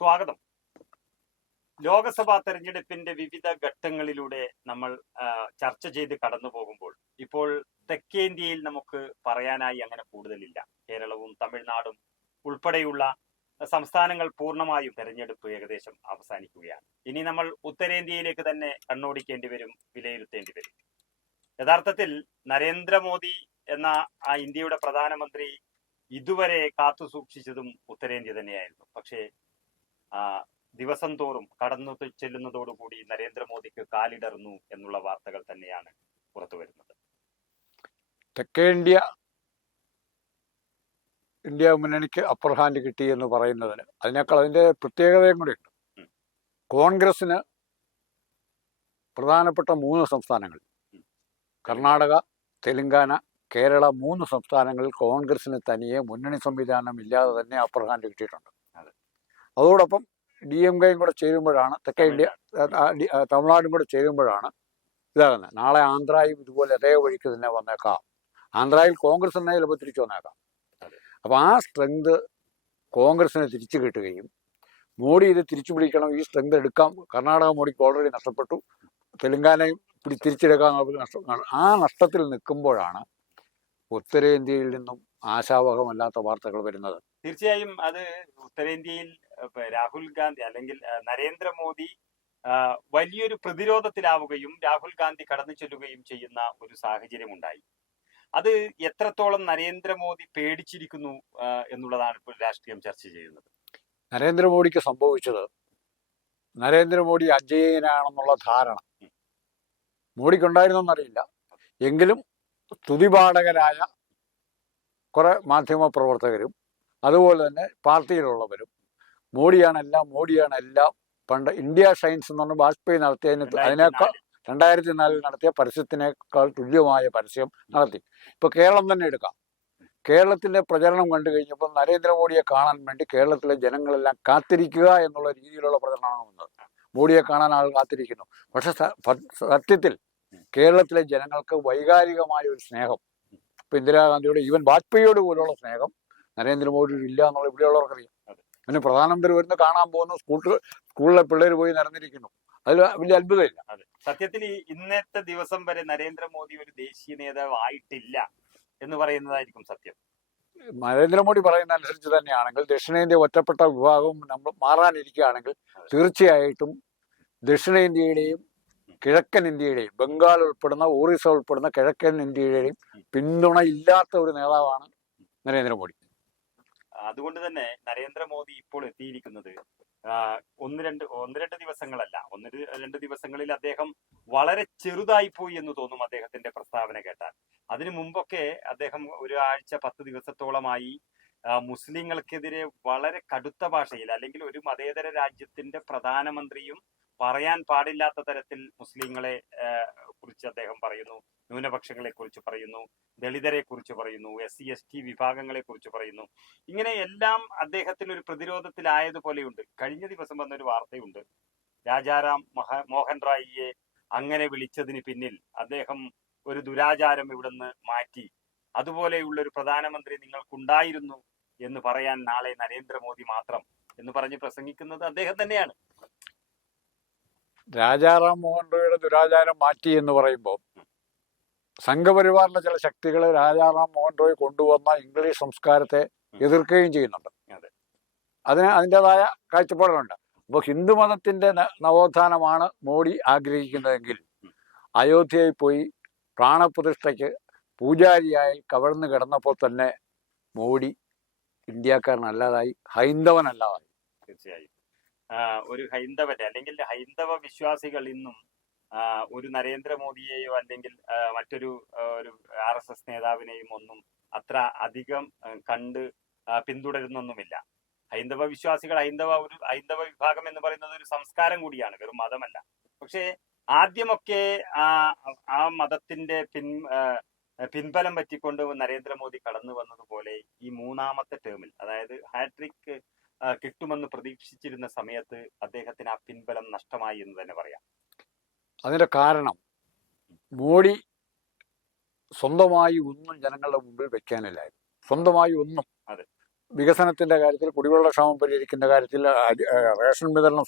സ്വാഗതം. ലോക്സഭാ തെരഞ്ഞെടുപ്പിന്റെ വിവിധ ഘട്ടങ്ങളിലൂടെ നമ്മൾ ചർച്ച ചെയ്ത് കടന്നു പോകുമ്പോൾ ഇപ്പോൾ തെക്കേന്ത്യയിൽ നമുക്ക് പറയാനായി അങ്ങനെ കൂടുതലില്ല. കേരളവും തമിഴ്നാടും ഉൾപ്പെടെയുള്ള സംസ്ഥാനങ്ങൾ പൂർണ്ണമായും തെരഞ്ഞെടുപ്പ് ഏകദേശം അവസാനിക്കുകയാണ്. ഇനി നമ്മൾ ഉത്തരേന്ത്യയിലേക്ക് തന്നെ കണ്ണോടിക്കേണ്ടി വരും, വിലയിരുത്തേണ്ടി വരും. യഥാർത്ഥത്തിൽ നരേന്ദ്രമോദി എന്ന ആ ഇന്ത്യയുടെ പ്രധാനമന്ത്രി ഇതുവരെ കാത്തു സൂക്ഷിച്ചതും ഉത്തരേന്ത്യ തന്നെയായിരുന്നു. പക്ഷേ ദിവസം തോറും കടന്നു ചെല്ലുന്നതോടുകൂടി നരേന്ദ്രമോദിക്ക് കാലിടറുന്നു എന്നുള്ള വാർത്തകൾ തന്നെയാണ് പുറത്തു വരുന്നത്. തെക്കേ ഇന്ത്യ മുന്നണിക്ക് അപ്പർ ഹാൻഡ് കിട്ടി എന്ന് പറയുന്നതിന് അതിനേക്കാൾ അതിൻ്റെ പ്രത്യേകതയും കൂടി ഉണ്ട്. കോൺഗ്രസിന് പ്രധാനപ്പെട്ട 3 സംസ്ഥാനങ്ങൾ കർണാടക, തെലങ്കാന, കേരള 3 സംസ്ഥാനങ്ങളിൽ കോൺഗ്രസിന് തനിയെ മുന്നണി സംവിധാനം ഇല്ലാതെ തന്നെ അപ്പർ ഹാൻഡ് കിട്ടിയിട്ടുണ്ട്. അതോടൊപ്പം DMKയും കൂടെ ചേരുമ്പോഴാണ് തെക്കേ ഇന്ത്യ, തമിഴ്നാടും കൂടെ ചേരുമ്പോഴാണ് ഇതാകുന്നത്. നാളെ ആന്ധ്രയും ഇതുപോലെ അതേ വഴിക്ക് തന്നെ വന്നേക്കാം. ആന്ധ്രയിൽ കോൺഗ്രസ് തന്നെ ചിലപ്പോൾ തിരിച്ചു വന്നേക്കാം. അപ്പോൾ ആ സ്ട്രെങ്ത് കോൺഗ്രസിന് തിരിച്ചു കിട്ടുകയും മോഡി ഇത് തിരിച്ചു പിടിക്കണം, ഈ സ്ട്രെങ്ത് എടുക്കാം. കർണാടക മോഡിക്ക് ഓൾറെഡി നഷ്ടപ്പെട്ടു, തെലങ്കാനയും തിരിച്ചെടുക്കാൻ ആ നഷ്ടത്തിൽ നിൽക്കുമ്പോഴാണ് ഉത്തരേന്ത്യയിൽ നിന്നും ആശാവഹമല്ലാത്ത വാർത്തകൾ വരുന്നത്. തീർച്ചയായും അത് ഉത്തരേന്ത്യയിൽ രാഹുൽ ഗാന്ധി അല്ലെങ്കിൽ നരേന്ദ്രമോദി വലിയൊരു പ്രതിരോധത്തിലാവുകയും രാഹുൽ ഗാന്ധി കടന്നു ചെല്ലുകയും ചെയ്യുന്ന ഒരു സാഹചര്യം ഉണ്ടായി. അത് എത്രത്തോളം നരേന്ദ്രമോദി പേടിച്ചിരിക്കുന്നു എന്നുള്ളതാണ് ഇപ്പോൾ രാഷ്ട്രീയം ചർച്ച ചെയ്യുന്നത്. നരേന്ദ്രമോദിക്ക് സംഭവിച്ചത്, നരേന്ദ്രമോദി അജയ്യനാണെന്നുള്ള ധാരണ മോഡിക്കുണ്ടായിരുന്നെന്നറിയില്ല. എങ്കിലും സ്തുതിപാഠകരായ കുറെ മാധ്യമ പ്രവർത്തകരും അതുപോലെ തന്നെ പാർട്ടിയിലുള്ളവരും മോഡിയാണെല്ലാം പണ്ട് ഇന്ത്യ ഷൈൻസ് എന്ന് പറഞ്ഞ വാജ്പേയി നടത്തിയതിന് അതിനേക്കാൾ 2004 നടത്തിയ പരസ്യത്തിനേക്കാൾ തുല്യമായ പരസ്യം നടത്തി. ഇപ്പോൾ കേരളം തന്നെ എടുക്കാം. കേരളത്തിലെ പ്രചരണം കണ്ടു കഴിഞ്ഞപ്പോൾ നരേന്ദ്രമോദിയെ കാണാൻ വേണ്ടി കേരളത്തിലെ ജനങ്ങളെല്ലാം കാത്തിരിക്കുക എന്നുള്ള രീതിയിലുള്ള പ്രചരണമാണ് വന്നത്. മോഡിയെ കാണാൻ ആൾ കാത്തിരിക്കുന്നു. പക്ഷെ സത്യത്തിൽ കേരളത്തിലെ ജനങ്ങൾക്ക് വൈകാരികമായ ഒരു സ്നേഹം, ഇപ്പം ഇന്ദിരാഗാന്ധിയോട്, ഈവൻ വാജ്പേയിയോട് പോലുള്ള സ്നേഹം നരേന്ദ്രമോദിയോട് ഇല്ല എന്നുള്ള ഇവിടെയുള്ളവർക്കറിയാം. പിന്നെ പ്രധാനമന്ത്രി വരുന്ന കാണാൻ പോകുന്നു, സ്കൂളിലെ പിള്ളേർ പോയി നടന്നിരിക്കുന്നു. അതിൽ വലിയ അത്ഭുതമില്ല. സത്യത്തിൽ ഇന്നത്തെ ദിവസം വരെ നരേന്ദ്രമോദി ഒരു ദേശീയ നേതാവ് ആയിട്ടില്ല എന്ന് പറയുന്നതായിരിക്കും സത്യം. നരേന്ദ്രമോദി പറയുന്ന അനുസരിച്ച് തന്നെയാണെങ്കിൽ ദക്ഷിണേന്ത്യ ഒറ്റപ്പെട്ട വിഭാഗവും നമ്മൾ മാറാനിരിക്കുകയാണെങ്കിൽ തീർച്ചയായിട്ടും ദക്ഷിണേന്ത്യയുടെയും കിഴക്കൻ ഇന്ത്യയുടെയും, ബംഗാൾ ഉൾപ്പെടുന്ന, ഒറീസ ഉൾപ്പെടുന്ന കിഴക്കൻ ഇന്ത്യയുടെയും പിന്തുണ ഇല്ലാത്ത ഒരു നേതാവാണ് നരേന്ദ്രമോദി. അതുകൊണ്ട് തന്നെ നരേന്ദ്രമോദി ഇപ്പോൾ എത്തിയിരിക്കുന്നത് ഒന്ന് രണ്ട് ദിവസങ്ങളല്ല, 1-2 ദിവസങ്ങളിൽ അദ്ദേഹം വളരെ ചെറുതായി പോയി എന്ന് തോന്നും അദ്ദേഹത്തിന്റെ പ്രസ്താവന കേട്ടാൽ. അതിനു മുമ്പൊക്കെ അദ്ദേഹം 1 ആഴ്ച 10 ദിവസത്തോളമായി മുസ്ലിങ്ങൾക്കെതിരെ വളരെ കടുത്ത ഭാഷയിൽ, അല്ലെങ്കിൽ ഒരു മതേതര രാജ്യത്തിന്റെ പ്രധാനമന്ത്രിയും പറയാൻ പാടില്ലാത്ത തരത്തിൽ മുസ്ലിങ്ങളെ കുറിച്ച് അദ്ദേഹം പറയുന്നു, ന്യൂനപക്ഷങ്ങളെ കുറിച്ച് പറയുന്നു, ദളിതരെ കുറിച്ച് പറയുന്നു, SC/ST വിഭാഗങ്ങളെ കുറിച്ച് പറയുന്നു. ഇങ്ങനെ എല്ലാം അദ്ദേഹത്തിന് ഒരു പ്രതിരോധത്തിലായതുപോലെയുണ്ട്. കഴിഞ്ഞ ദിവസം വന്നൊരു വാർത്തയുണ്ട്, രാജാറാം മോഹൻ റായിയെ അങ്ങനെ വിളിച്ചതിന് പിന്നിൽ അദ്ദേഹം ഒരു ദുരാചാരം ഇവിടുന്ന് മാറ്റി, അതുപോലെയുള്ള ഒരു പ്രധാനമന്ത്രി നിങ്ങൾക്കുണ്ടായിരുന്നു എന്ന് പറയാൻ നാളെ നരേന്ദ്രമോദി മാത്രം എന്ന് പറഞ്ഞ് പ്രസംഗിക്കുന്നത് അദ്ദേഹം തന്നെയാണ്. രാജാറാം മോഹൻ റോയിയുടെ ദുരാചാരം മാറ്റി എന്ന് പറയുമ്പോൾ സംഘപരിവാറിന്റെ ചില ശക്തികൾ രാജാറാം മോഹൻ റോയ് കൊണ്ടുവന്ന ഇംഗ്ലീഷ് സംസ്കാരത്തെ എതിർക്കുകയും ചെയ്യുന്നുണ്ട്. അതിന് അതിൻ്റെതായ കാഴ്ചപ്പാടുകളുണ്ട്. അപ്പോൾ ഹിന്ദുമതത്തിന്റെ നവോത്ഥാനമാണ് മോഡി ആഗ്രഹിക്കുന്നതെങ്കിൽ അയോധ്യയിൽ പോയി പ്രാണപ്രതിഷ്ഠയ്ക്ക് പൂജാരിയായി കവർന്നു കിടന്നപ്പോൾ തന്നെ മോഡി ഇന്ത്യക്കാരനല്ലാതായി, ഹൈന്ദവനല്ലാതായി. തീർച്ചയായും ഒരു ഹൈന്ദവന്റെ അല്ലെങ്കിൽ ഹൈന്ദവ വിശ്വാസികൾ ഇന്നും ഒരു നരേന്ദ്രമോദിയെയോ അല്ലെങ്കിൽ മറ്റൊരു ഒരു RSS നേതാവിനെയും ഒന്നും അത്ര അധികം കണ്ട് പിന്തുടരുന്നൊന്നുമില്ല. ഹൈന്ദവ വിശ്വാസികൾ, ഹൈന്ദവ വിഭാഗം എന്ന് പറയുന്നത് ഒരു സംസ്കാരം കൂടിയാണ്, വെറും മതമല്ല. പക്ഷേ ആദ്യമൊക്കെ ആ മതത്തിന്റെ പിൻബലം പറ്റിക്കൊണ്ട് നരേന്ദ്രമോദി കടന്നു വന്നതുപോലെ ഈ 3ാമത്തെ ടേമിൽ, അതായത് ഹാട്രിക് കിട്ടുമെന്ന് പ്രതീക്ഷിച്ചിരുന്ന സമയത്ത് അദ്ദേഹത്തിന് ആ പിൻബലം നഷ്ടമായി എന്ന് തന്നെ പറയാം. അതിന്റെ കാരണം മോഡി സ്വന്തമായി ഒന്നും ജനങ്ങളുടെ മുമ്പിൽ വെക്കാനില്ലായിരുന്നു. സ്വന്തമായി ഒന്നും. വികസനത്തിന്റെ കാര്യത്തിൽ, കുടിവെള്ളക്ഷാമം പരിഹരിക്കുന്ന കാര്യത്തിൽ, റേഷൻ വിതരണം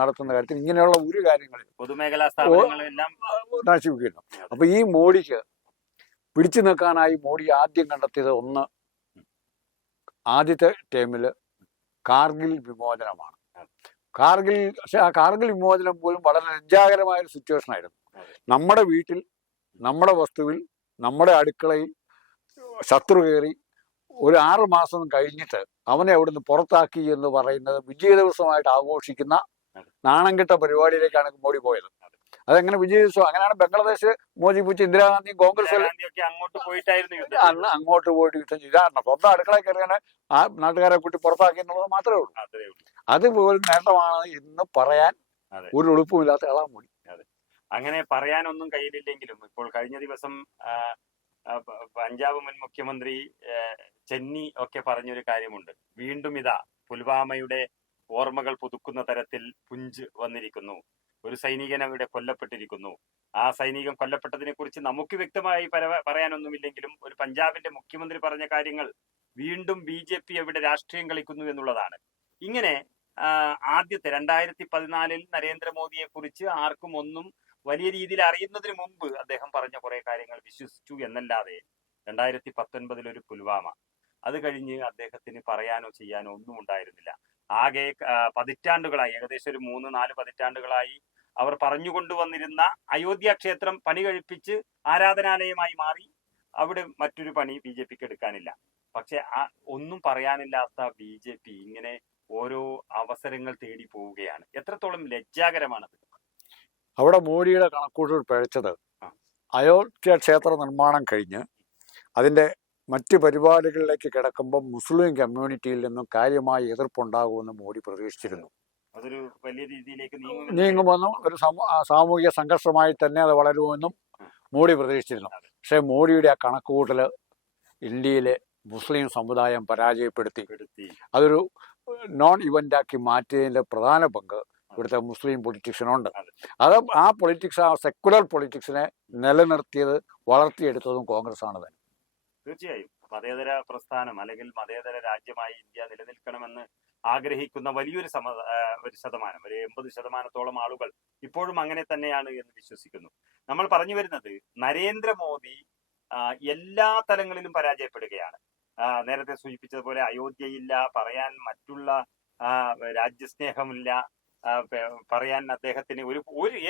നടത്തുന്ന കാര്യത്തിൽ, ഇങ്ങനെയുള്ള ഒരു കാര്യങ്ങളിൽ പൊതുമേഖലാ സ്ഥാപനങ്ങളെല്ലാം നശിപ്പിക്കുന്നു. അപ്പൊ ഈ മോഡിക്ക് പിടിച്ചു നിൽക്കാനായി മോഡി ആദ്യം കണ്ടെത്തിയത് ഒന്ന്, ആദ്യത്തെ ടൈമില് കാർഗിൽ വിമോചനമാണ്. പക്ഷെ ആ കാർഗിൽ വിമോചനം പോലും വളരെ ലജ്ജാകരമായ ഒരു സിറ്റുവേഷൻ ആയിരുന്നു. നമ്മുടെ വീട്ടിൽ, നമ്മുടെ വസ്തുവിൽ, നമ്മുടെ അടുക്കളയിൽ ശത്രു കയറി ഒരു 6 മാസം കഴിഞ്ഞിട്ട് അവനെ അവിടുന്ന് പുറത്താക്കി എന്ന് പറയുന്നത് വിജയ ദിവസമായിട്ട് ആഘോഷിക്കുന്ന നാണംകെട്ട പരിപാടിയിലേക്കാണ് മോഡി പോയത്. അതെങ്ങനെ വിജയ ദിവസം? അങ്ങനെയാണ് ബംഗ്ലാദേശ് മോചിപ്പിച്ച് ഇന്ദിരാഗാന്ധിയും കോൺഗ്രസ് അങ്ങോട്ട് പോയിട്ടായിരുന്നു അന്ന് അങ്ങോട്ട് പോയിട്ട് യുദ്ധം ചെയ്താണ്. സ്വന്തം അടുക്കള കയറിയാണ് ആ നാട്ടുകാരെ കൂട്ടി പുറത്താക്കി എന്നുള്ളത് മാത്രമേ ഉള്ളൂ. അതുപോലും നേട്ടമാണ് എന്ന് പറയാൻ ഒരു എളുപ്പമില്ലാത്ത ആളാ മോഡി. അങ്ങനെ പറയാനൊന്നും കയ്യിലില്ലെങ്കിലും ഇപ്പോൾ കഴിഞ്ഞ ദിവസം പഞ്ചാബ് മുൻ മുഖ്യമന്ത്രി ചെന്നി ഒക്കെ പറഞ്ഞൊരു കാര്യമുണ്ട്. വീണ്ടും ഇതാ പുൽവാമയുടെ ഓർമ്മകൾ പുതുക്കുന്ന തരത്തിൽ പുഞ്ച് വന്നിരിക്കുന്നു. ഒരു സൈനികൻ അവിടെ കൊല്ലപ്പെട്ടിരിക്കുന്നു. ആ സൈനികൻ കൊല്ലപ്പെട്ടതിനെ കുറിച്ച് നമുക്ക് വ്യക്തമായി പറയാനൊന്നുമില്ലെങ്കിലും ഒരു പഞ്ചാബിന്റെ മുഖ്യമന്ത്രി പറഞ്ഞ കാര്യങ്ങൾ വീണ്ടും BJP അവിടെ രാഷ്ട്രീയം കളിക്കുന്നു എന്നുള്ളതാണ്. ഇങ്ങനെ ആദ്യത്തെ 2014 നരേന്ദ്രമോദിയെ കുറിച്ച് ആർക്കും ഒന്നും വലിയ രീതിയിൽ അറിയുന്നതിന് മുമ്പ് അദ്ദേഹം പറഞ്ഞ കുറെ കാര്യങ്ങൾ വിശ്വസിച്ചു എന്നല്ലാതെ 2019 ഒരു പുൽവാമ, അത് കഴിഞ്ഞ് അദ്ദേഹത്തിന് പറയാനോ ചെയ്യാനോ ഒന്നും ഉണ്ടായിരുന്നില്ല. ആകെ പതിറ്റാണ്ടുകളായി, ഏകദേശം ഒരു 3-4 പതിറ്റാണ്ടുകളായി അവർ പറഞ്ഞുകൊണ്ടുവന്നിരുന്ന അയോധ്യ ക്ഷേത്രം പണി കഴിപ്പിച്ച് ആരാധനാലയമായി മാറി. അവിടെ മറ്റൊരു പണി BJPക്ക് എടുക്കാനില്ല. പക്ഷെ ഒന്നും പറയാനില്ലാത്ത BJP ഇങ്ങനെ ഓരോ അവസരങ്ങൾ തേടി പോവുകയാണ്. എത്രത്തോളം ലജ്ജാകരമാണത്. അവിടെ മോഡിയുടെ കണക്കൂട്ടൽ പിഴച്ചത്, അയോധ്യ ക്ഷേത്ര നിർമ്മാണം കഴിഞ്ഞ് അതിന്റെ മറ്റ് പരിപാടികളിലേക്ക് കിടക്കുമ്പോൾ മുസ്ലിം കമ്മ്യൂണിറ്റിയിൽ നിന്നും കാര്യമായ എതിർപ്പുണ്ടാകുമെന്ന് മോഡി പ്രതീക്ഷിച്ചിരുന്നു. അതൊരു വലിയ രീതിയിലേക്ക് നീങ്ങുമെന്നും ഒരു സാമൂഹിക സംഘർഷമായി തന്നെ അത് വളരുമെന്നും മോഡി പ്രതീക്ഷിച്ചിരുന്നു. പക്ഷേ മോഡിയുടെ ആ കണക്കുകൂട്ടല് ഇന്ത്യയിലെ മുസ്ലിം സമുദായം പരാജയപ്പെടുത്തി. അതൊരു നോൺ ഇവന്റാക്കി മാറ്റിയതിന്റെ പ്രധാന പങ്ക് ഇവിടുത്തെ മുസ്ലിം പൊളിറ്റിക്സിനുണ്ട്. അത് ആ പൊളിറ്റിക്സ്, ആ സെക്കുലർ പൊളിറ്റിക്സിനെ നിലനിർത്തിയത്, വളർത്തിയെടുത്തതും കോൺഗ്രസ് ആണ് തന്നെ. തീർച്ചയായും മതേതര പ്രസ്ഥാനം അല്ലെങ്കിൽ മതേതര രാജ്യമായി ഇന്ത്യ നിലനിൽക്കണമെന്ന് ആഗ്രഹിക്കുന്ന വലിയൊരു ശതമാനം, ഒരു 80% ആളുകൾ ഇപ്പോഴും അങ്ങനെ തന്നെയാണ് എന്ന് വിശ്വസിക്കുന്നു. നമ്മൾ പറഞ്ഞു വരുന്നത്, നരേന്ദ്രമോദി എല്ലാ തലങ്ങളിലും പരാജയപ്പെടുകയാണ്. നേരത്തെ സൂചിപ്പിച്ചതുപോലെ അയോധ്യയില്ല, പറയാൻ മറ്റുള്ള രാജ്യസ്നേഹമില്ല, പറയാൻ അദ്ദേഹത്തിന് ഒരു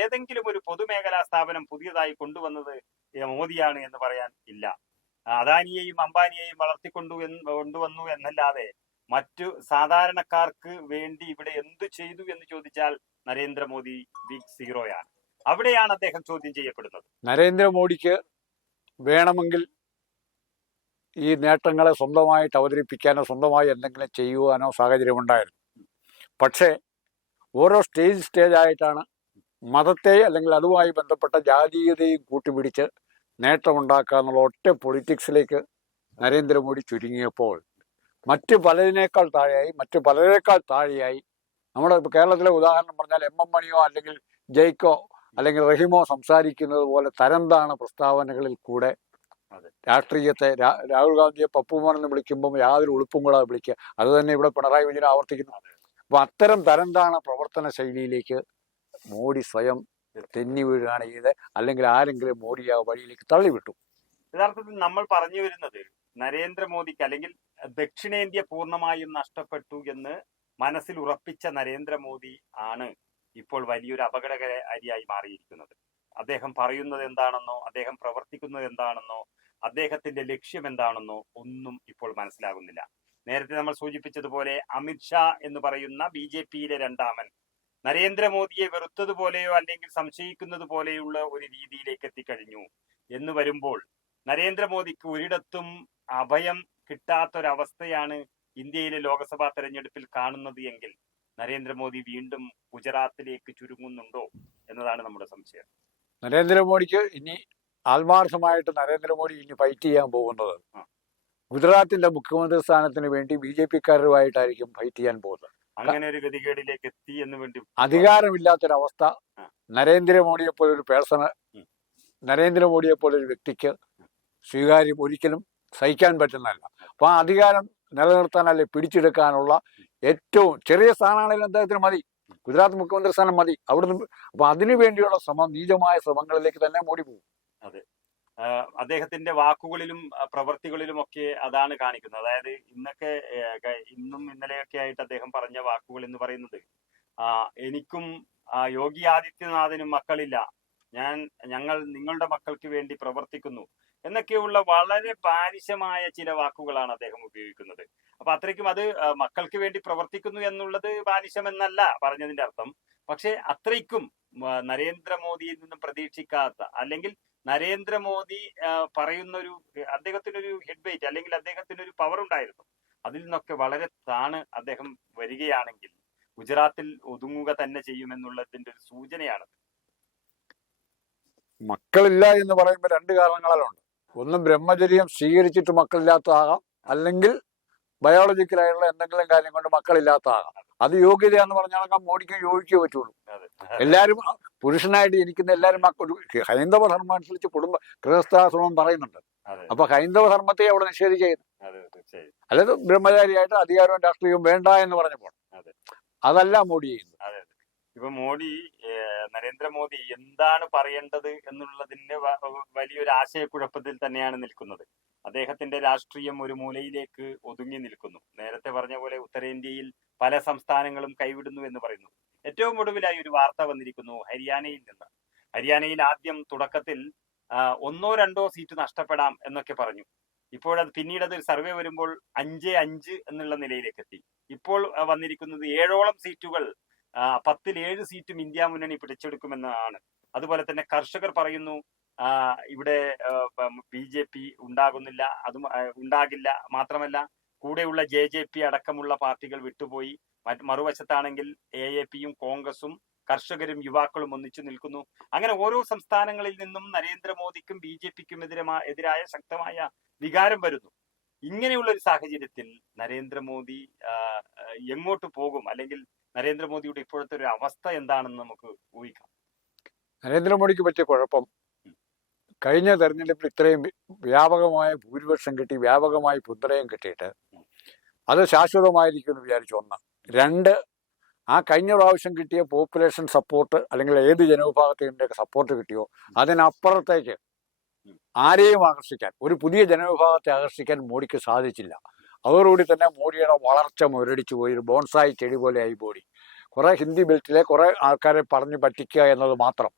ഏതെങ്കിലും ഒരു പൊതുമേഖലാ സ്ഥാപനം പുതിയതായി കൊണ്ടുവന്നത് മോദിയാണ് എന്ന് പറയാൻ ഇല്ല. അദാനിയെയും അംബാനിയെയും കൊണ്ടുവന്നു എന്നല്ലാതെ മറ്റു സാധാരണക്കാർക്ക് വേണ്ടി ഇവിടെ എന്തു ചെയ്തു എന്ന് ചോദിച്ചാൽ നരേന്ദ്രമോദി ബിഗ് സീറോയാണ്. അവിടെയാണ് അദ്ദേഹം ചോദ്യം ചെയ്യപ്പെടുന്നത്. നരേന്ദ്രമോദിക്ക് വേണമെങ്കിൽ ഈ നേട്ടങ്ങളെ സ്വന്തമായിട്ട് അവതരിപ്പിക്കാനോ സ്വന്തമായി എന്തെങ്കിലും ചെയ്യുവാനോ സാഹചര്യമുണ്ടായിരുന്നു. പക്ഷേ ഓരോ സ്റ്റേജായിട്ടാണ് മതത്തെ അല്ലെങ്കിൽ അതുമായി ബന്ധപ്പെട്ട ജാതീയതയും കൂട്ടിപ്പിടിച്ച് നേട്ടമുണ്ടാക്കുക എന്നുള്ള ഒറ്റ പൊളിറ്റിക്സിലേക്ക് നരേന്ദ്രമോദി ചുരുങ്ങിയപ്പോൾ മറ്റ് പലതിനേക്കാൾ താഴെയായി നമ്മുടെ കേരളത്തിലെ ഉദാഹരണം പറഞ്ഞാൽ MM മണിയോ അല്ലെങ്കിൽ ജയ്ക്കോ അല്ലെങ്കിൽ റഹീമോ സംസാരിക്കുന്നത് പോലെ തരംതാണ പ്രസ്താവനകളിൽ കൂടെ രാഷ്ട്രീയത്തെ, രാഹുൽ ഗാന്ധിയെ പപ്പുമോനെന്ന് വിളിക്കുമ്പോൾ യാതൊരു ഉളുപ്പും കൂടെ വിളിക്കുക, അത് തന്നെ ഇവിടെ പിണറായി വിജയൻ ആവർത്തിക്കുന്നു. അപ്പൊ അത്തരം തരംതാണ പ്രവർത്തന ശൈലിയിലേക്ക് മോഡി സ്വയം തെന്നി വീഴുകയാണ് ചെയ്ത്, അല്ലെങ്കിൽ ആരെങ്കിലും മോഡി ആ വഴിയിലേക്ക് തള്ളിവിട്ടു. യഥാർത്ഥത്തിൽ നമ്മൾ പറഞ്ഞു വരുന്നത്, നരേന്ദ്രമോദിക്ക് അല്ലെങ്കിൽ ദക്ഷിണേന്ത്യ പൂർണ്ണമായും നഷ്ടപ്പെട്ടു എന്ന് മനസ്സിൽ ഉറപ്പിച്ച നരേന്ദ്രമോദി ആണ് ഇപ്പോൾ വലിയൊരു അപകടകാരിയായി മാറിയിരിക്കുന്നത്. അദ്ദേഹം പറയുന്നത് എന്താണെന്നോ അദ്ദേഹം പ്രവർത്തിക്കുന്നത് എന്താണെന്നോ അദ്ദേഹത്തിന്റെ ലക്ഷ്യം എന്താണെന്നോ ഒന്നും ഇപ്പോൾ മനസ്സിലാകുന്നില്ല. നേരത്തെ നമ്മൾ സൂചിപ്പിച്ചതുപോലെ അമിത്ഷാ എന്ന് പറയുന്ന BJPയിലെ രണ്ടാമൻ നരേന്ദ്രമോദിയെ വെറുത്തതുപോലെയോ അല്ലെങ്കിൽ സംശയിക്കുന്നത് പോലെയുള്ള ഒരു രീതിയിലേക്ക് എത്തിക്കഴിഞ്ഞു എന്ന് വരുമ്പോൾ നരേന്ദ്രമോദിക്ക് ഒരിടത്തും അഭയം കിട്ടാത്തൊരവസ്ഥയാണ് ഇന്ത്യയിലെ ലോക്സഭാ തെരഞ്ഞെടുപ്പിൽ കാണുന്നത് എങ്കിൽ നരേന്ദ്രമോദി വീണ്ടും ഗുജറാത്തിലേക്ക് ചുരുങ്ങുന്നുണ്ടോ എന്നതാണ് നമ്മുടെ സംശയം. നരേന്ദ്രമോദിക്ക് ഇനി ആത്മാർത്ഥമായിട്ട് നരേന്ദ്രമോദി ഇനി ഫൈറ്റ് ചെയ്യാൻ പോകുന്നത് ഗുജറാത്തിന്റെ മുഖ്യമന്ത്രി സ്ഥാനത്തിന് വേണ്ടി BJPക്കാരുമായിട്ടായിരിക്കും ഫൈറ്റ് ചെയ്യാൻ പോകുന്നത്. അങ്ങനെ ഒരു ഗതികേടിലേക്ക് എത്തി എന്ന് വേണ്ടി അധികാരമില്ലാത്തൊരവസ്ഥ നരേന്ദ്രമോദിയെ പോലൊരു പേഴ്സണ്, നരേന്ദ്രമോദിയെ പോലൊരു വ്യക്തിക്ക് ഒരിക്കലും സഹിക്കാൻ പറ്റുന്നതല്ല. അപ്പൊ ആ അധികാരം നിലനിർത്താൻ അല്ലെങ്കിൽ പിടിച്ചെടുക്കാനുള്ള ഏറ്റവും ചെറിയ സ്ഥാനമാണെങ്കിലും അദ്ദേഹത്തിന് മതി. ഗുജറാത്ത് മുഖ്യമന്ത്രി സ്ഥാനം മതി. അവിടുന്ന് അപ്പൊ അതിനു വേണ്ടിയുള്ള ശ്രമം, നീചമായ ശ്രമങ്ങളിലേക്ക് തന്നെ മോഡി പോകും. അതെ, അദ്ദേഹത്തിന്റെ വാക്കുകളിലും പ്രവൃത്തികളിലും ഒക്കെ അതാണ് കാണിക്കുന്നത്. അതായത് ഇന്നും ഇന്നലെയൊക്കെ ആയിട്ട് അദ്ദേഹം പറഞ്ഞ വാക്കുകൾ എന്ന് പറയുന്നത്, എനിക്കും യോഗി ആദിത്യനാഥിനും മക്കളില്ല, ഞങ്ങൾ നിങ്ങളുടെ മക്കൾക്ക് വേണ്ടി പ്രവർത്തിക്കുന്നു എന്നൊക്കെയുള്ള വളരെ ബാലിശമായ ചില വാക്കുകളാണ് അദ്ദേഹം ഉപയോഗിക്കുന്നത്. അപ്പൊ അത്രയ്ക്കും അത് മക്കൾക്ക് വേണ്ടി പ്രവർത്തിക്കുന്നു എന്നുള്ളത് ബാലിശമെന്നല്ല പറഞ്ഞതിന്റെ അർത്ഥം. പക്ഷെ അത്രയ്ക്കും നരേന്ദ്രമോദിയിൽ നിന്നും പ്രതീക്ഷിക്കാത്ത, അല്ലെങ്കിൽ നരേന്ദ്രമോദി പറയുന്നൊരു, അദ്ദേഹത്തിനൊരു ഹെഡ് വെയിറ്റ് അല്ലെങ്കിൽ അദ്ദേഹത്തിനൊരു പവർ ഉണ്ടായിരുന്നു, അതിൽ നിന്നൊക്കെ വളരെ താണ് അദ്ദേഹം വരികയാണെങ്കിൽ ഗുജറാത്തിൽ ഒതുങ്ങുക തന്നെ ചെയ്യുമെന്നുള്ളതിന്റെ ഒരു സൂചനയാണ്. മക്കളില്ല എന്ന് പറയുമ്പോൾ രണ്ട് കാരണങ്ങളാലുണ്ട്. ഒന്ന് ബ്രഹ്മചര്യം സ്വീകരിച്ചിട്ട് മക്കളില്ലാത്തതാകാം, അല്ലെങ്കിൽ ബയോളജിക്കലായിട്ടുള്ള എന്തെങ്കിലും കാര്യം കൊണ്ട് മക്കളില്ലാത്തതാകാം. അത് യോഗ്യതയാന്ന് പറഞ്ഞാൽ മോഡിക്ക് യോജിക്കേ പറ്റുള്ളൂ. എല്ലാവരും പുരുഷനായിട്ട് ജനിക്കുന്ന എല്ലാവരും ഹൈന്ദവ ധർമ്മം അനുസരിച്ച് ഗൃഹസ്ഥാശ്രമം പറയുന്നുണ്ട്. അപ്പൊ ഹൈന്ദവ ധർമ്മത്തെ അവിടെ നിഷേധിക്കുന്നു. അതായത് ബ്രഹ്മചാരിയായിട്ട് അധികാരവും രാഷ്ട്രീയവും വേണ്ട എന്ന് പറഞ്ഞപ്പോൾ അതല്ല മോഡി ചെയ്യുന്നത്. ഇപ്പൊ നരേന്ദ്രമോദി എന്താണ് പറയേണ്ടത് എന്നുള്ളതിന്റെ വലിയൊരു ആശയക്കുഴപ്പത്തിൽ തന്നെയാണ് നിൽക്കുന്നത്. അദ്ദേഹത്തിന്റെ രാഷ്ട്രീയം ഒരു മൂലയിലേക്ക് ഒതുങ്ങി നിൽക്കുന്നു. നേരത്തെ പറഞ്ഞ പോലെ ഉത്തരേന്ത്യയിൽ പല സംസ്ഥാനങ്ങളും കൈവിടുന്നു എന്ന് പറയുന്നു. ഏറ്റവും ഒടുവിലായി ഒരു വാർത്ത വന്നിരിക്കുന്നു ഹരിയാനയിൽ നിന്ന്. ഹരിയാനയിൽ ആദ്യം തുടക്കത്തിൽ 1-2 സീറ്റ് നഷ്ടപ്പെടാം എന്നൊക്കെ പറഞ്ഞു. ഇപ്പോഴത് പിന്നീട് അത് സർവേ വരുമ്പോൾ 5-5 എന്നുള്ള നിലയിലേക്ക് എത്തി. ഇപ്പോൾ വന്നിരിക്കുന്നത് 7ഓളം സീറ്റുകൾ, 10-ൽ 7 സീറ്റും ഇന്ത്യ മുന്നണി പിടിച്ചെടുക്കുമെന്നാണ്. അതുപോലെ തന്നെ കർഷകർ പറയുന്നു ഇവിടെ BJP ഉണ്ടാകില്ല. മാത്രമല്ല കൂടെയുള്ള JJP അടക്കമുള്ള പാർട്ടികൾ വിട്ടുപോയി. മറുവശത്താണെങ്കിൽ AAPയും കോൺഗ്രസും കർഷകരും യുവാക്കളും ഒന്നിച്ചു നിൽക്കുന്നു. അങ്ങനെ ഓരോ സംസ്ഥാനങ്ങളിൽ നിന്നും നരേന്ദ്രമോദിക്കും BJPക്കും എതിരായ ശക്തമായ വികാരം വരുന്നു. ഇങ്ങനെയുള്ള ഒരു സാഹചര്യത്തിൽ നരേന്ദ്രമോദി എങ്ങോട്ട് പോകും, അല്ലെങ്കിൽ നരേന്ദ്രമോദിയുടെ ഇപ്പോഴത്തെ ഒരു അവസ്ഥ എന്താണെന്ന് നമുക്ക് ഊഹിക്കാം. നരേന്ദ്രമോദിക്ക് പറ്റിയ കുഴപ്പം, കഴിഞ്ഞ തെരഞ്ഞെടുപ്പിൽ ഇത്രയും വ്യാപകമായ ഭൂരിപക്ഷം കിട്ടി, വ്യാപകമായി പിന്തുണയും കിട്ടിയിട്ട് അത് ശാശ്വതമായിരിക്കുമെന്ന് വിചാരിച്ചു. 1. 2, ആ കഴിഞ്ഞ പ്രാവശ്യം കിട്ടിയ പോപ്പുലേഷൻ സപ്പോർട്ട് അല്ലെങ്കിൽ ഏത് ജനവിഭാഗത്തിൻ്റെ സപ്പോർട്ട് കിട്ടിയോ അതിനപ്പുറത്തേക്ക് ആരെയും ആകർഷിക്കാൻ, ഒരു പുതിയ ജനവിഭാഗത്തെ ആകർഷിക്കാൻ മോഡിക്ക് സാധിച്ചില്ല. അതോടുകൂടി തന്നെ മോഡിയുടെ വളർച്ച മുരടിച്ചു പോയി. ഒരു ബോൺസായി ചെടി പോലെ ആയി മോഡി. കുറെ ഹിന്ദി ബെൽറ്റിലെ കുറെ ആൾക്കാരെ പറഞ്ഞു പറ്റിക്കുക എന്നത് മാത്രം,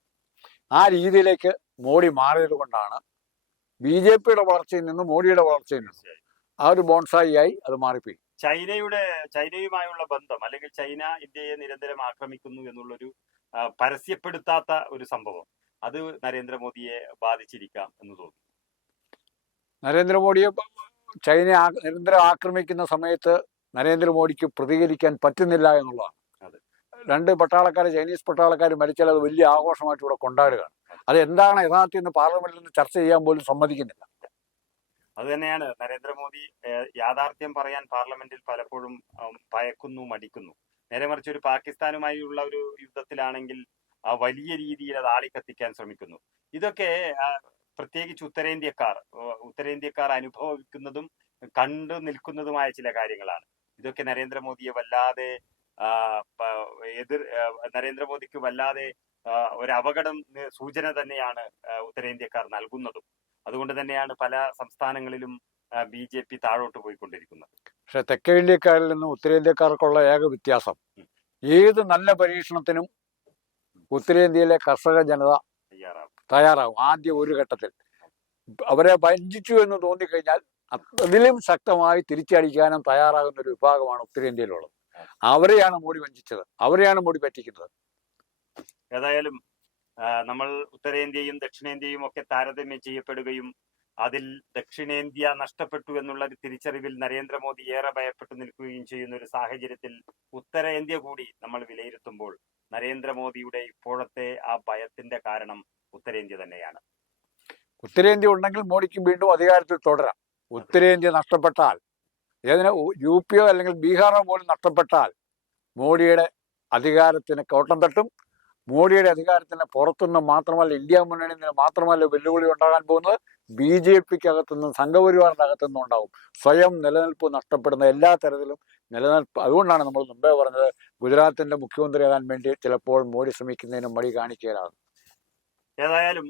ആ രീതിയിലേക്ക് മോഡി മാറിയത് കൊണ്ടാണ് BJPയുടെ വളർച്ചയിൽ നിന്ന് മോഡിയുടെ വളർച്ചയിൽ നിന്ന് ആ ഒരു ബോൺസായി ആയി അത് മാറിപ്പോയി. ചൈനയുമായുള്ള ബന്ധം, അല്ലെങ്കിൽ ചൈന ഇന്ത്യയെ നിരന്തരം ആക്രമിക്കുന്നു എന്നുള്ളൊരു പരസ്യപ്പെടുത്താത്ത ഒരു സംഭവം, അത് നരേന്ദ്രമോദിയെ ബാധിച്ചിരിക്കാം എന്ന് തോന്നുന്നു. നരേന്ദ്രമോദിയെ ചൈന നിരന്തരം ആക്രമിക്കുന്ന സമയത്ത് നരേന്ദ്രമോദിക്ക് പ്രതികരിക്കാൻ പറ്റുന്നില്ല എന്നുള്ളതാണ്. 2 പട്ടാളക്കാർ, ചൈനീസ് പട്ടാളക്കാർ മരിച്ചാൽ അത് വലിയ ആഘോഷമായിട്ട് ഇവിടെ കൊണ്ടാടുകയാണ്. അത് എന്താണ് യഥാർത്ഥം എന്ന് പാർലമെന്റിൽ നിന്ന് ചർച്ച ചെയ്യാൻ പോലും സമ്മതിക്കുന്നില്ല. അത് തന്നെയാണ് നരേന്ദ്രമോദി യാഥാർത്ഥ്യം പറയാൻ പാർലമെന്റിൽ പലപ്പോഴും ഭയക്കുന്നു, മടിക്കുന്നു. നേരെ മറിച്ച് ഒരു പാകിസ്ഥാനുമായുള്ള ഒരു യുദ്ധത്തിലാണെങ്കിൽ വലിയ രീതിയിൽ അത് ആളിക്കത്തിക്കാൻ ശ്രമിക്കുന്നു. ഇതൊക്കെ പ്രത്യേകിച്ച് ഉത്തരേന്ത്യക്കാർ അനുഭവിക്കുന്നതും കണ്ടു നിൽക്കുന്നതുമായ ചില കാര്യങ്ങളാണ്. ഇതൊക്കെ നരേന്ദ്രമോദിയെ വല്ലാതെ നരേന്ദ്രമോദിക്ക് വല്ലാതെ ഒരു അപകടം സൂചന തന്നെയാണ് ഉത്തരേന്ത്യക്കാർ നൽകുന്നതും. അതുകൊണ്ട് തന്നെയാണ് പല സംസ്ഥാനങ്ങളിലും BJP താഴോട്ട് പോയിക്കൊണ്ടിരിക്കുന്നത്. പക്ഷെ തെക്കേ ഇന്ത്യക്കാരിൽ നിന്നും ഉത്തരേന്ത്യക്കാർക്കുള്ള ഏക വ്യത്യാസം, ഏത് നല്ല പരീക്ഷണത്തിനും ഉത്തരേന്ത്യയിലെ കർഷക ജനത തയ്യാറാവും. ആദ്യ ഒരു ഘട്ടത്തിൽ അവരെ വഞ്ചിച്ചു എന്ന് തോന്നിക്കഴിഞ്ഞാൽ അതിലും ശക്തമായി തിരിച്ചടിക്കാനും തയ്യാറാകുന്ന ഒരു വിഭാഗമാണ് ഉത്തരേന്ത്യയിലുള്ളത്. അവരെയാണ് മോഡി വഞ്ചിച്ചത്, അവരെയാണ് മോഡി പറ്റിക്കുന്നത്. ഏതായാലും നമ്മൾ ഉത്തരേന്ത്യയും ദക്ഷിണേന്ത്യയും ഒക്കെ താരതമ്യം ചെയ്യപ്പെടുകയും അതിൽ ദക്ഷിണേന്ത്യ നഷ്ടപ്പെട്ടു എന്നുള്ള ഒരു തിരിച്ചറിവിൽ നരേന്ദ്രമോദി ഏറെ ഭയപ്പെട്ടു നിൽക്കുകയും ചെയ്യുന്ന ഒരു സാഹചര്യത്തിൽ ഉത്തരേന്ത്യ കൂടി നമ്മൾ വിലയിരുത്തുമ്പോൾ നരേന്ദ്രമോദിയുടെ ഇപ്പോഴത്തെ ആ ഭയത്തിന്റെ കാരണം ഉത്തരേന്ത്യ തന്നെയാണ്. ഉത്തരേന്ത്യ ഉണ്ടെങ്കിൽ മോഡിക്ക് വീണ്ടും അധികാരത്തിൽ തുടരാം. ഉത്തരേന്ത്യ നഷ്ടപ്പെട്ടാൽ, ഏതിന് UPയോ അല്ലെങ്കിൽ ബീഹാറോ പോലും നഷ്ടപ്പെട്ടാൽ മോഡിയുടെ അധികാരത്തിന് കോട്ടം തട്ടും. മോഡിയുടെ അധികാരത്തിന് പുറത്തുനിന്ന് മാത്രമല്ല, ഇന്ത്യ മുന്നണിയിൽ നിന്ന് മാത്രമല്ല വെല്ലുവിളി ഉണ്ടാകാൻ പോകുന്നത്, BJPക്ക് അകത്തുനിന്നും സംഘപരിവാറിന്റെ അകത്തുനിന്നും ഉണ്ടാവും. സ്വയം നിലനിൽപ്പ് നഷ്ടപ്പെടുന്ന എല്ലാ തരത്തിലും നിലനിൽപ്പ്. അതുകൊണ്ടാണ് നമ്മൾ മുമ്പേ പറഞ്ഞത്, ഗുജറാത്തിന്റെ മുഖ്യമന്ത്രിയാകാൻ വേണ്ടി ചിലപ്പോൾ മോഡി ശ്രമിക്കുന്നതിന് മടി കാണിക്കുകയാണ്. ഏതായാലും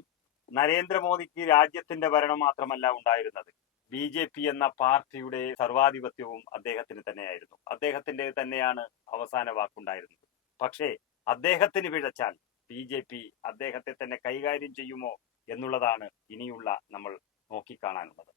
നരേന്ദ്രമോദിക്ക് രാജ്യത്തിന്റെ ഭരണം മാത്രമല്ല ഉണ്ടായിരുന്നത്, BJP എന്ന പാർട്ടിയുടെ സർവാധിപത്യവും അദ്ദേഹത്തിന് തന്നെയായിരുന്നു. അദ്ദേഹത്തിന്റെ തന്നെയാണ് അവസാന വാക്കുണ്ടായിരുന്നത്. പക്ഷേ അദ്ദേഹത്തിന് പിഴച്ചാൽ BJP അദ്ദേഹത്തെ തന്നെ കൈകാര്യം ചെയ്യുമോ എന്നുള്ളതാണ് ഇനിയുള്ള നമ്മൾ നോക്കിക്കാണാനുള്ളത്.